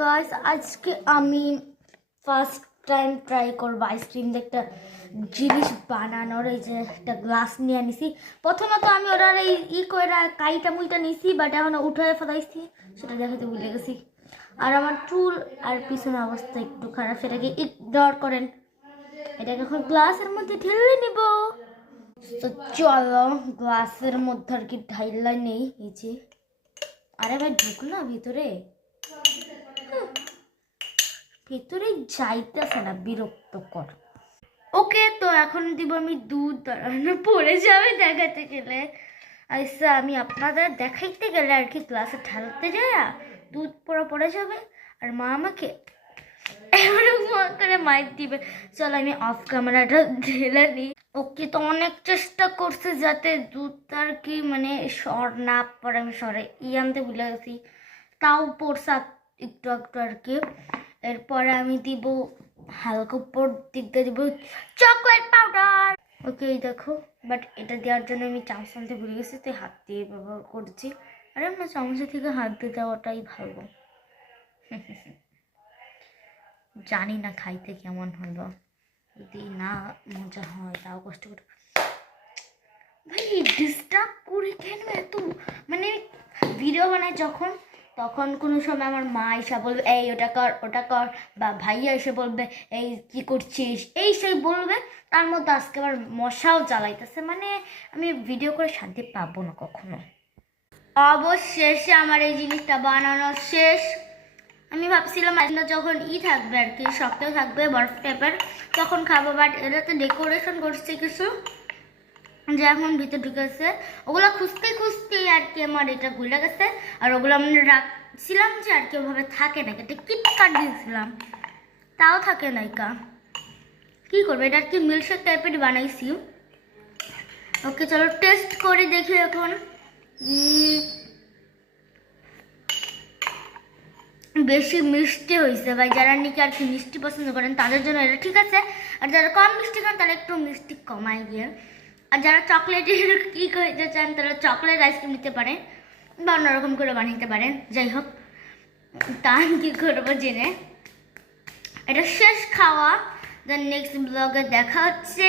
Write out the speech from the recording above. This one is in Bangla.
গাইস আজকে আমি ফার্স্ট টাইম ট্রাই করবো আইসক্রিম দিয়ে একটা জিনিস বানানোর। এই যে একটা গ্লাস নিয়ে নিছি। প্রথমত আমি ওটার এই করে কাইটা মুইটা নিছি, বাট এখন উঠে ফেলাইছি, সেটা দেখাতে ভুলে গেছি। আর আমার চুল আর পিছনের অবস্থা একটু খারাপ, সেটাকে ইগনোর করেন। এটাকে এখন গ্লাসের মধ্যে ঢেলে নিব। তো চলো গ্লাসের মধ্যে আর কি ঢাইলা নেই। এই যে আরে ভাই ঢুকলো ভিতরে, ভিতরে যাইতেছে না, বিরক্তকর। ওকে, তো এখন দিব আমি দুধ। দাঁড়ানো পড়ে যাবে দেখাতে গেলে। আচ্ছা, আমি আপনাদের দেখাইতে গেলে আর কি ক্লাসে ঢালতে যায় দুধ পড়ে যাবে, আর মা আমাকে করে মাইক দিবে। চল আমি অফ ক্যামেরাটা ঢেলে নিই। ওকে, তো অনেক চেষ্টা করছে যাতে দুধটা আর কি মানে সর না পড়ে। আমি সরে আনতে ভুলে গেছি, তাও পড়ছে একটু একটু আর কি। এরপরে আমি দিব হালকা উপর দিক দিয়ে দিব চকলেট পাউডার। ওকে, দেখো, বাট এটা দেওয়ার জন্য আমি চামচ আনতে ভুলে গেছি, তাই হাত দিয়ে ব্যবহার করছি। আরে আমরা চামচের থেকে হাত দিয়ে দেওয়াটাই ভালো। জানি না খাইতে কেমন হলো, যদি না মজা হয় তাও কষ্ট করে। ভাই ডিস্টার্ব করে কেন এত, মানে ভিডিও বানাই যখন, তখন কোনো সময় আমার মা এসে বলবে এই ওটা কর ওটা কর, বা ভাইয়া এসে বলবে এই কি করছিস, এই সেই বলবে। তার মধ্যে আজকে আবার মশাও জ্বালাইতেছে, মানে আমি ভিডিও করে শান্তি পাবো না কখনো। অবশেষে আমার এই জিনিসটা বানানো শেষ। আমি ভাবছিলাম যখন থাকবে আর কি, শক্ত থাকবে বরফ টাইপের, তখন খাবো, বাট এটাতে ডেকোরেশন করছে কিছু যে এখন ভিতরে ঢুকেছে। ওগুলো খুঁজতে খুঁজতে আর কি আমার এটা ভুলে গেছে। আর ওগুলো আমি রাখছিলাম যে আর কি ওভাবে থাকে না, এটা কিটকাট দিয়েছিলাম, তাও থাকে নাইকা। কি করবো, এটা আর কি মিল্কশেক টাইপের বানাইছি। ওকে, চলো টেস্ট করে দেখি এখন। বেশি মিষ্টি হয়েছে ভাই, যারা নাকি আর কি মিষ্টি পছন্দ করেন তাদের জন্য এটা ঠিক আছে, আর যারা কম মিষ্টি খান তারা একটু মিষ্টি কমাই গিয়ে। আর যারা চকলেটের কি করতে চান তারা চকলেট আইসক্রিম নিতে পারেন, বা অন্যরকম করে বানাইতে পারেন। যাই হোক, তা আমি কী করবো জেনে এটা শেষ খাওয়া। দেন নেক্সট ব্লগে দেখা হচ্ছে।